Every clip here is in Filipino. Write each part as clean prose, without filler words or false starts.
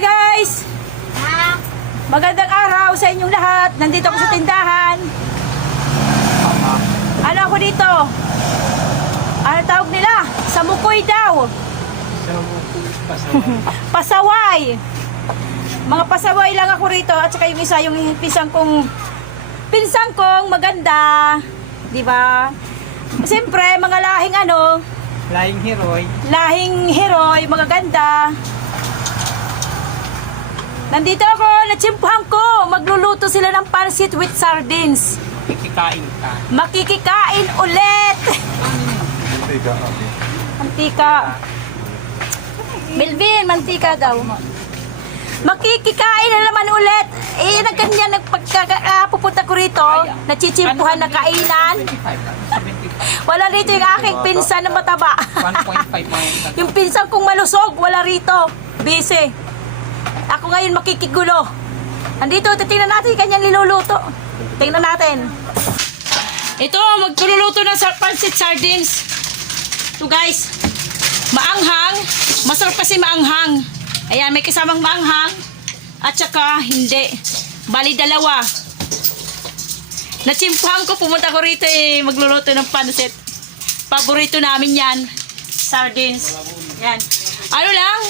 Hi guys! Magandang araw sa inyong lahat. Nandito ako sa tindahan. Ano ako dito? Ano tawag nila? Samukoy daw. Pasaway. Mga pasaway lang ako rito. At saka yung isa, yung pinsang kong maganda. Diba? Siyempre, mga lahing ano, lahing heroy, magaganda. Nandito ako, natsimpuhan ko. Magluluto sila ng pansit with sardines. Makikikain ka. Makikikain ulit. Mantika. Melvin, mantika daw. Makikikain na naman ulit. Eh, nagkanya, pupunta ko rito. Natsitsimpuhan na kainan. Wala rito yung aking pinsan na mataba. 1.5 Yung pinsan kong malusog, wala rito. Busy. Ako ngayon makikigulo. Andito, titingnan natin yung kanyang niluluto. Tingnan natin. Ito, magluluto na sa pancit sardines. Ito guys, maanghang. Masarap kasi maanghang. Ayan, may kasamang maanghang. At saka, hindi. Bali, dalawa. Natsimpuhan ko, pumunta ko rito magluluto ng pancit. Paborito namin yan. Sardines. Yan. Ano lang?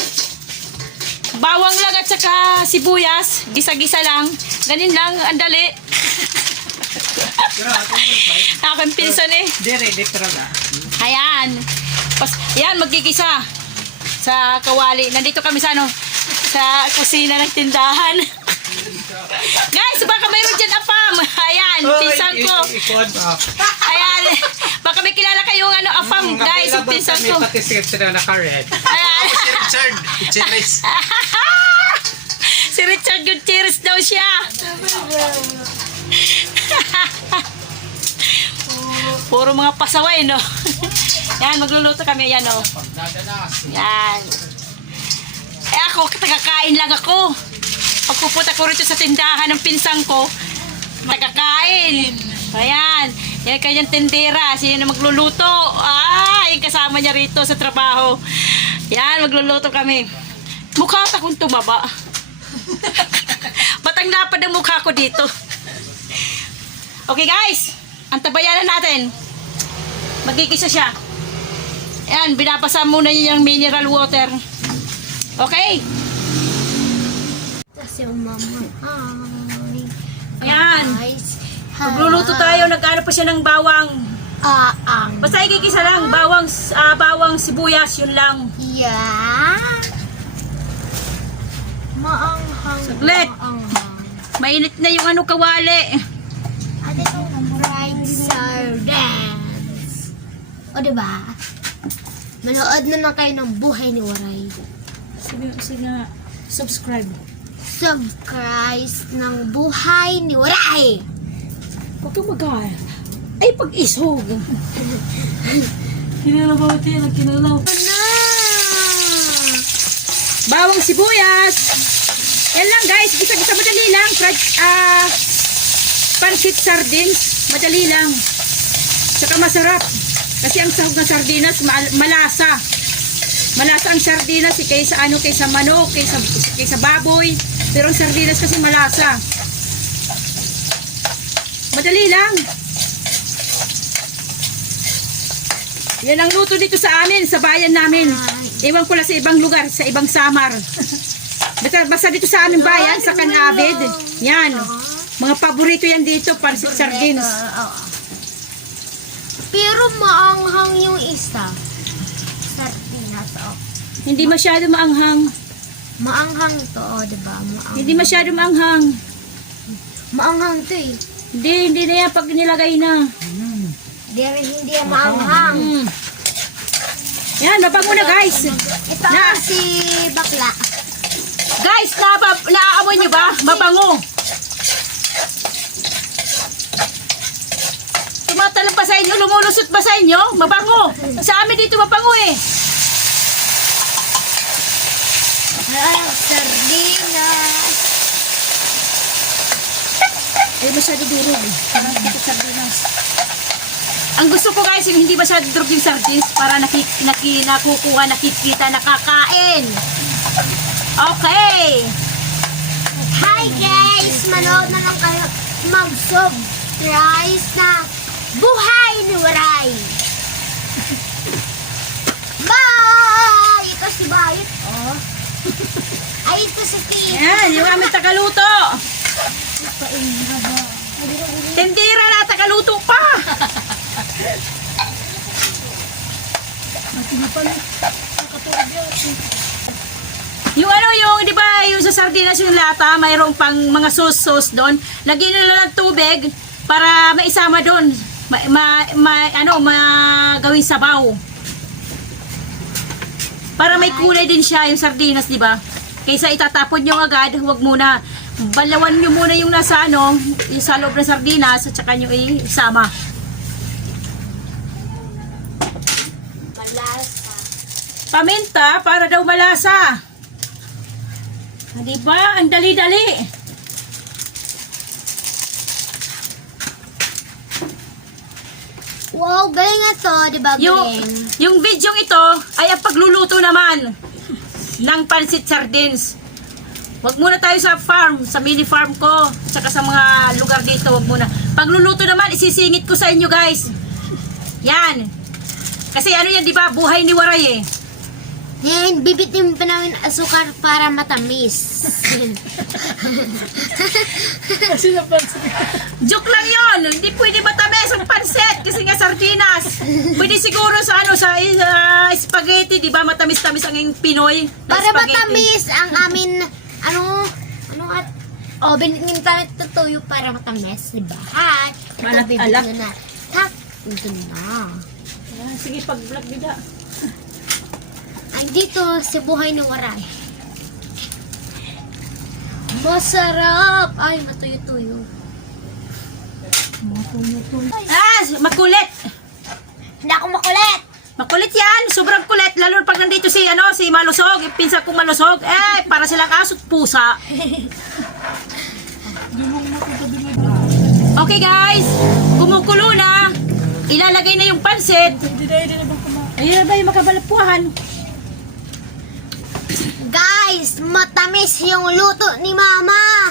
Bawang lang at saka sibuyas. Gisa-gisa lang. Ganin lang, andali. Aking pinsan eh. Ayan. Ayan, magigisa sa kawali. Nandito kami sa ano, sa kusina ng tindahan. Guys, baka mayroon dyan apam. Ayan, pinsan ko. Ayan, baka may kilala kayong ano, apam. Guys, yung pinsan ko. May patisip sila naka-red. Ayan. Richard Gutierrez. Si Richard Gutierrez daw siya. Puro mga pasaway, no? Yan, magluluto kami. Yan, no? Yan. Eh ako, tagakain lang ako. Pagpupunta ko rito sa tindahan ng pinsang ko, tagakain. Ayan. Yan kanyang tindera. Sino na magluluto? Yung kasama niya rito sa trabaho. Yan, magluluto kami. Mukha akong tumaba. Ba't ang lapad ang mukha ko dito? Okay guys, antabayan na natin. Magigisa siya. Ayan, binabasa muna niya yung mineral water. Okay? Kasi mama, Ayan. Magluluto tayo. Nag-ano pa siya ng bawang. Basta igigisa lang. Bawang sibuyas. Yun lang. Yeah. Maanghang. Saglit. Maanghang. Mainit na yung ano kawali. Ano yung fried sardines? O diba? Manood na kayo ng Buhay ni Waray. Sige nga. Subscribe. Subscribe ng Buhay ni Waray. Huwag kang mag-aal. Ay, pag-isog. Kinalabaw tayo. Kinalabaw. Bawang sibuyas. Yan lang guys. Gisa-gisa madali lang. Pancit sardines. Madali lang. Saka masarap. Kasi ang sahog ng sardinas malasa. Malasa ang sardinas kaysa manok, kaysa baboy. Pero ang sardinas kasi malasa. Madali lang. Yan ang luto dito sa amin, sa bayan namin. Iwan ko lang sa ibang lugar, sa ibang samar. Basta dito sa aming bayan, sa Canavid. Yan. Mga paborito yan dito, pancit sardines. Pero maanghang yung isa. Sardinas, Hindi masyado maanghang. Maanghang to, diba? Maanghang. Hindi masyado maanghang. Maanghang to eh. Hindi na yan pag nilagay na. Hindi yan maanghang. Yan, mabango na guys. Ito na si bakla. Guys, naaamoy nyo ba? Mabango. Tumatalang pa sa inyo, lumulusot ba sa inyo? Mabango. Sa amin dito mabango eh. Sardinas. Masyado durog eh. Parang sardinas. Ang gusto ko guys, yung hindi masyado durog yung sardines para nakikuha, nakikita, nakakain. Okay. Waray! Hi guys! Manood na lang kayo mag-subscribe na Buhay ni Waray. Bye! Ito si Bayit. Oh. Ay, ito si Tita. Yan, yung aming tagaluto. Tindira na tagaluto pa. Yung ano, yung, di ba, yung sa sardinas yung lata, mayroong pang mga sauce doon. Lagyan nila ng tubig para maisama doon. Gawing sabaw. Para may kulay din siya yung sardinas, di ba? Kaysa itatapon nyo agad, huwag muna. Balawan nyo muna yung nasa ano, yung sa loob ng sardinas at saka nyo isama. Malasa. Paminta para daw malasa. Ah, diba? Ang dali-dali. Wow, galing nga to, di ba, galing? Yung video ito ay ang pagluluto naman ng pansit sardines. Wag muna tayo sa farm, sa mini farm ko, saka sa mga lugar dito, wag muna. Pagluluto naman, isisingit ko sa inyo guys. Yan. Kasi ano yan, di ba? Buhay ni Waray eh. Yan, bibitin pa namin asukar para matamis. Joke lang yon. Hindi pwede matamis ang pansit kasi nga sardinas. Pwede siguro sa ano sa spaghetti, di ba? Matamis-tamis ang Pinoy. na Para spaghetti. matamis ang amin, binigyan tayo ng tuyo para matamis, di ba? At, Alat-alat. na. Tak, ito na. Ah, sige, pag-vlog bida. Ay, dito, si Buhay ni Waray. Masarap! Ay, matuyo-tuyo. Ah, makulit. Hindi ako makulit! Makulit yan. Sobrang kulit. Lalo pag nandito si Malusog. Yung pinsan kong Malusog. Para silang aso't pusa. Okay guys. Kumukulo na. Ilalagay na yung pansit. Ayun na ba yung makabalapuhan? Guys, matamis yung luto ni Mama.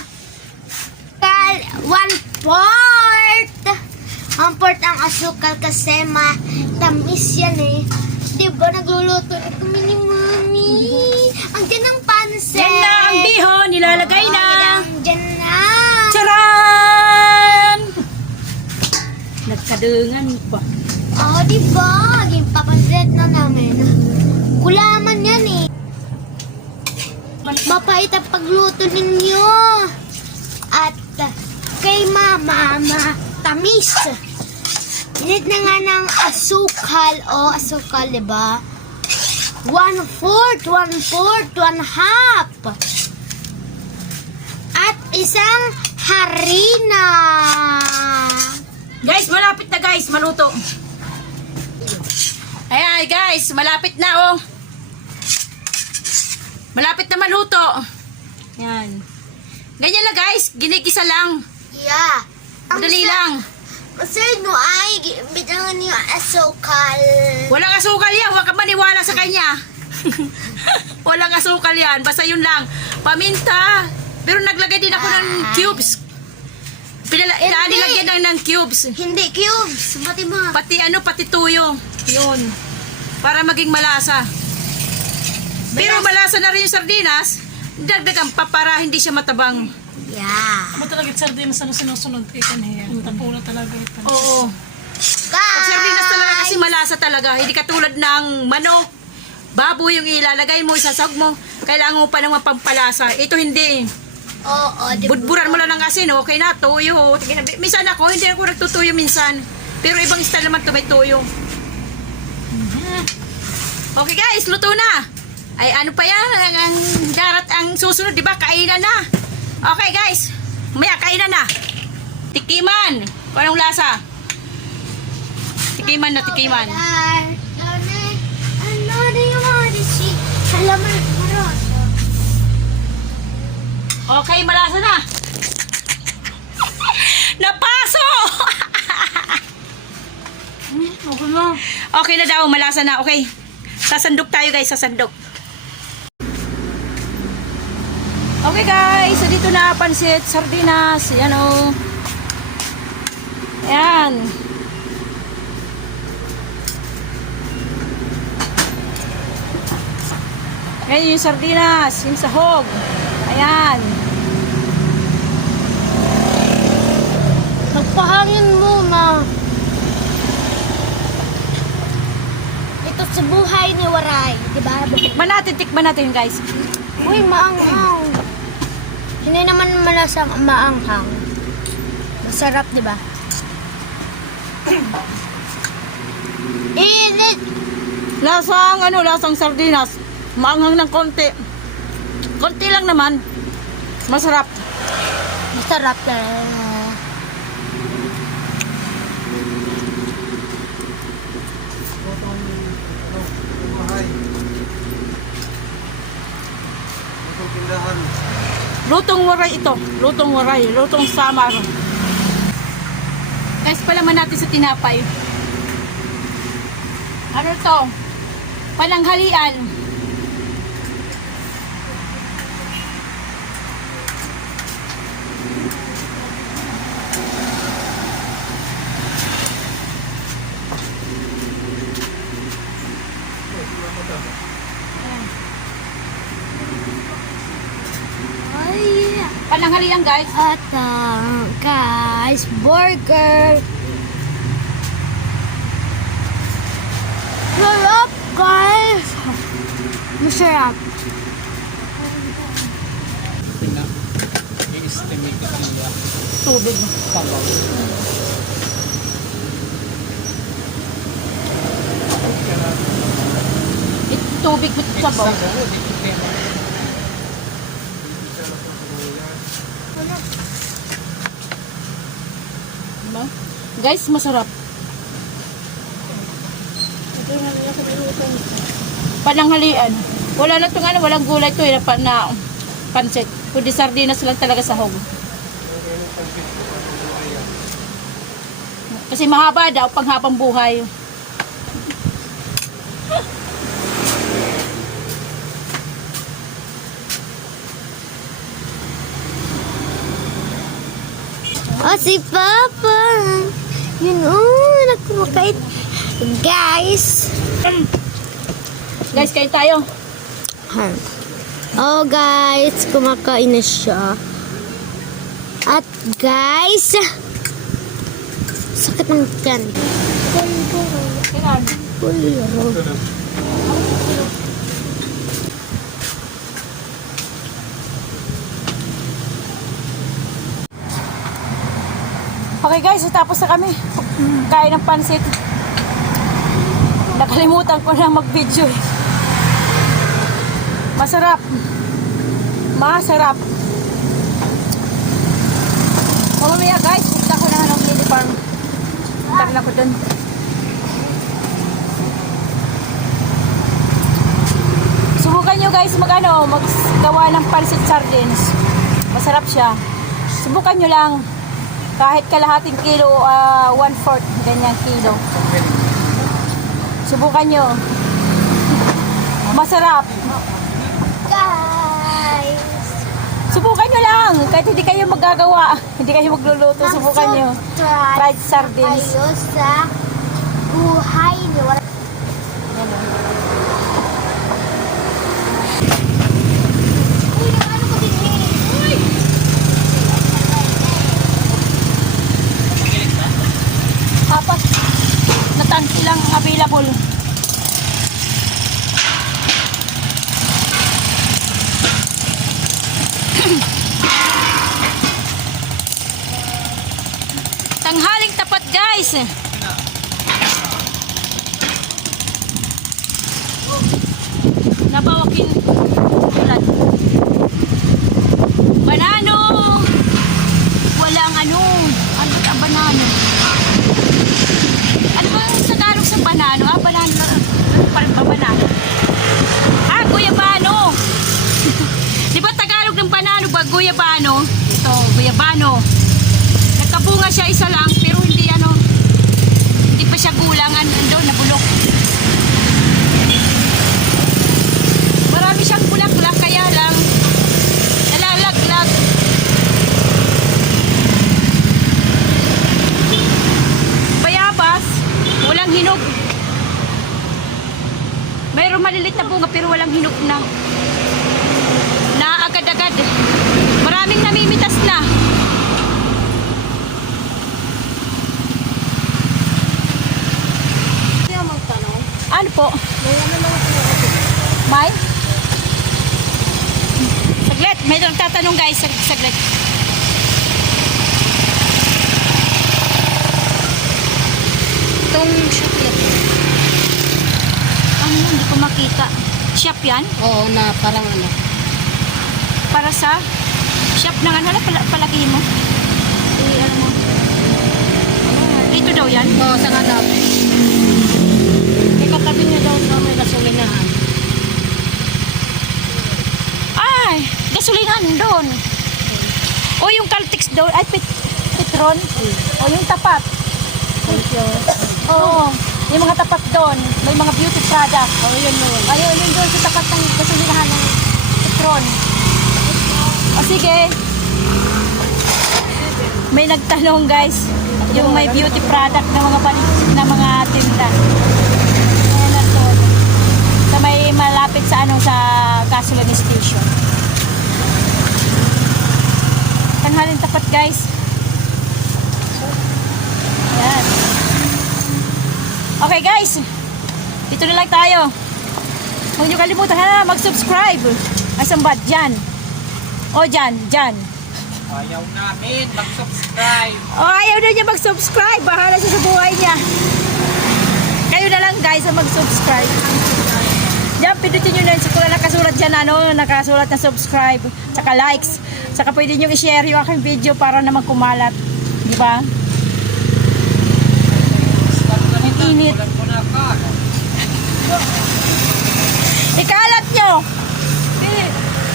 1/4 ang asukal kasi matamis yan eh. Diba nagluluto na kami ni Mami? Ang dyan ang pansit. Yan na ang bihon. Nilalagay na. Dyan na. Charan! Nagkadungan ba? Oh, diba? Yung papansit na namin. Kulaman yan eh. Mapait ang pagluto ninyo. At kay Mama, matamis. Init na nga ng asukal. O, asukal, diba? 1/4, 1/2. At isang harina. Guys, malapit na guys. Maluto. Ayan guys, malapit na oh. Malapit na maluto. Yan. Ganyan lang guys, ginigisa lang. Yeah. Madali lang. Kasi no ay, bitangan niyo asukal. Walang asukal yan, huwag ka maniwala sa kanya. Walang asukal yan, basta yun lang. Paminta. Pero naglagay din ako ng cubes. Nilagyan lang ng cubes. Hindi cubes, pati mga. Pati tuyo. Yun. Para maging malasa. Pero malasa na rin yung sardinas. Dagdagan pa para hindi siya matabang. Yeah. Ano talaga yung sardinas na sinusunod kay Kanhe? Tapo na talaga ito. Oo. Guys! Pag sardinas talaga kasi malasa talaga. Hindi katulad ng manok. Baboy yung ilalagay mo, isasag mo. Kailangan mo pa ng pampalasa. Ito hindi. Oo, diba? Budburan mo lang ng asin, okay na, tuyo. Minsan ako, hindi ako nagtutuyo minsan. Pero ibang style naman to may tuyo. Okay guys, luto na. Ay ano pa yan, ang darat ang susunod, di ba? Kainan na. Okay guys, maya kainan na. Tikiman. Kung anong lasa? Tikiman na, tikiman. Ano do you want to see? Halaman, maros. Okay, malasa na. Napaso! Okay na. Okay na daw, malasa na. Okay. Sasandok tayo guys, sasandok. Okay guys, so dito na pansit, sardinas, yan o. Ayan. Ngayon yung sardinas, yung sahog. Ayan. Magpahangin muna. Ito sa buhay ni Waray. Diba? Tikman natin guys. Uy, maanghang. Hindi naman malasang maanghang. Masarap, diba? Init! Lasang sardinas. Maanghang ng konti. Konti lang naman. Masarap. Masarap na. Lutong waray ito. Lutong waray. Lutong samar. Guys, palaman natin sa tinapay. Ano to? Pananghalian. Ay! Pananghalian guys. At guys, burger. Sarap, guys. Masarap. I-estimate ko nila. Tubig. Sabaw. Tubig with sabaw. Diba? Guys, masarap. Pananghalian. Wala na itong walang gulay ito na pansit. Kundi sardinas lang talaga sa hog. Kasi mahaba daw, panghabang buhay. Oh, si Papa. Yun, oh, nagkumakait. Guys. Guys, kain tayo. Oh, guys, kumakain na siya. At guys, sakit ng tiyan. Kailan? Okay guys, tapos na kami. Kain ng pansit. Nakalimutan ko na mag-video. Masarap. Masarap. Mamaya guys, punta ko na ng mini farm. Punta na ko dun. Subukan nyo guys maggawa ng pansit sardines. Masarap siya. Subukan nyo lang. Kahit kalahating kilo, 1/4 ganyan kilo. Subukan nyo. Masarap. Guys, Subukan nyo lang. Kahit hindi kayo magagawa. Hindi kayo magluluto. Subukan nyo. Fried sardines. Tayo sa buhay ni Waray. Uy, ano ko din eh. Uy! Apat na tangki lang available. Tanghaling tapat guys. Nabawakin ulan. Banano. Walang ano ka banano? Ano ba ang Tagalog sa banano? Banano. Parang ba banano? Guyabano. Di ba Tagalog ng banano ba? Guyabano. Ito, guyabano. Nagkabunga siya isa lang, pero hindi hindi pa siya gulangan. Andun, nabulok. Marami siyang bulak-bulak, kaya lang hinog na. Naagad-agad. Maraming namimitas na. Kaya magtanong. Ano po? May ano naman po ako. May? Saglit. May nagtatanong guys. Saglit. Itong chocolate. Ano yun? Hindi ko makita. Shop yan? Oo, na parang ano. Para sa shop ng ano? Palagi mo? Ano mo? Dito daw yan? Oo, sa hanap. Ikatabi niya daw sa may gasolinahan. Ay! Gasolinahan doon. O yung Caltex doon. Ay, Petron. O yung tapat. Thank you. Oo. Yung mga tapat doon. May mga beauty product. Oo, yun yun. Ayun, yung doon sa tapat ng gasolinahan ng Petron. O sige. May nagtanong guys. Yung may beauty product ng mga na mga tinda. Ayan na doon. Sa may malapit sa ano sa gasoline station. Tanghalin tapat guys. Ayan. Okay guys. Dito na lang tayo. Huwag niyo kalimutan na mag-subscribe. Asan ba? Dyan. O dyan. Dyan. Ayaw namin mag-subscribe. O ayaw na niya mag-subscribe. Bahala siya sa buhay niya. Kayo na lang guys ang mag-subscribe. Diyan, pindutin nyo na yun. Kung nakasulat dyan, ano, nakasulat na subscribe. Tsaka likes. Tsaka pwede nyo i-share yung aking video para naman kumalat. Di ba? Ang init. Walang mo na ka. Ikalat nyo.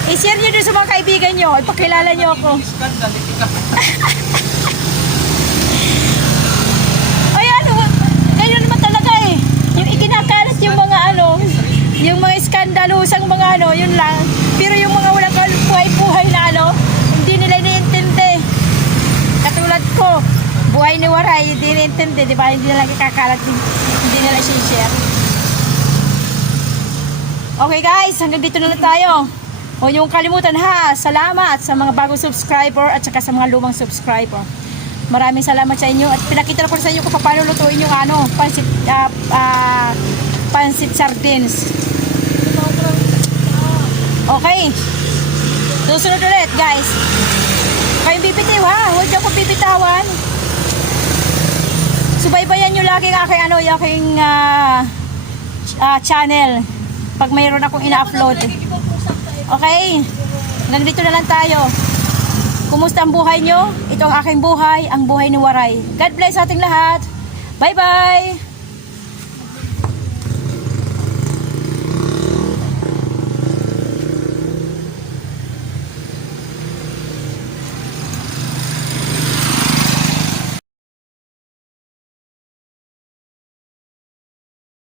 I-share nyo dun sa mga kaibigan nyo. Ipakilala nyo ako. Skandal, hindi ka. Ay ano, ganyan naman talaga eh. Yung ikinakalat yung mga ano, yung mga skandalosang mga ano, yun lang. Pero yung mga walang buhay-buhay na ano, hindi nila iniintindi. Katulad ko, buhay ni Waray, hindi iniintindi, di ba? Hindi nila ikakalat, hindi nila share. Okay guys, hanggang dito na lang tayo. Huwag niyong kalimutan ha, salamat sa mga bagong subscriber at saka sa mga lumang subscriber. Maraming salamat sa inyo at pinakita ko sa inyo kung paano lutuin yung ano, pansit sardines. Okay. Susunod ulit guys. Kayong bibitiw ha, huwag niyo akong bibitawan. Subaybayan niyo lagi ang aking ano, yung aking channel pag mayroon akong ina-upload. Okay? Hanggang dito na lang tayo. Kumusta ang buhay nyo? Ito ang aking buhay, ang buhay ni Waray. God bless ating lahat. Bye-bye!